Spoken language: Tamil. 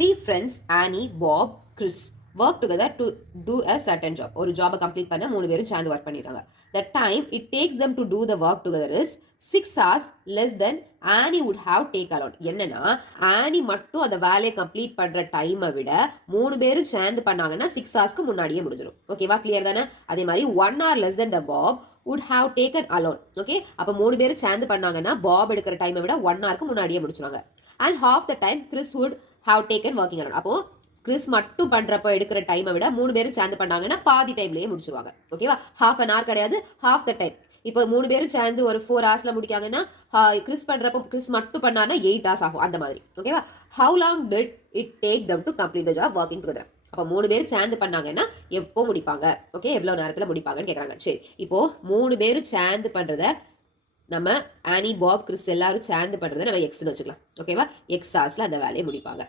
Three friends, Annie, Bob, Chris, work together to do a certain job. ஒரு ஜாபை கம்ப்ளீட் பண்ண 3 பேரும் சேர்ந்து ஒர்க் பண்ணிடுறாங்க. The time it takes them to do the work together is 6 hours less than Annie would have take alone. என்னன்னா ஆனி மட்டும் அந்த வேலையை கம்ப்ளீட் பண்ற டைமை விட 3 பேரும் சேர்ந்து பண்ணாங்கன்னா 6 ஹவர்ஸ்க்கு முன்னாடியே முடிஞ்சிடும். ஓகேவா, கிளியர் தானே? அதே மாதிரி 1 hour less than the Bob would have taken alone. Okay, அப்போ 3 பேரும் சேர்ந்து பண்ணாங்கன்னா பாப் எடுக்கிற டைமை விட 1 ஹவருக்கு முன்னாடியே முடிச்சிருவாங்க. And half the time Chris would have taken working alone. அப்போ கிறிஸ் மட்டும் பண்றப்ப எடுக்கிற டைமை விட 3 பேரும் சேர்ந்து பண்ணாங்கன்னா பாதி டைம்லயே முடிச்சிருவாங்க. ஓகேவா, ஹாஃப் அன் ஹவர் கிடையாது, ஹாஃப் த டைம். இப்போ 3 பேரும் சேர்ந்து ஒரு 4 ஹவர்ஸ்ல முடிக்காங்கன்னா கிறிஸ் மட்டும் பண்ணாருன்னா 8 ஹவர்ஸ் ஆகும், அந்த மாதிரி. ஓகேவா, how long did it take them to complete the job working together. அப்போ 3 பேரும் சேர்ந்து பண்ணாங்கன்னா எப்போ முடிப்பாங்க? ஓகே, எவ்வளவு நேரத்துல முடிப்பாங்கன்னு கேட்கறாங்க. சரி, இப்போ 3 பேரும் சேர்ந்து பண்றத நம்ம ஆனி, பாப், கிறிஸ் எல்லாரும் சேர்ந்து பண்றதை நம்ம எக்ஸ்னு வச்சுக்கலாம். ஓகேவா, எக்ஸ் ஹவர்ஸ்ல அந்த வேலையை முடிப்பாங்க.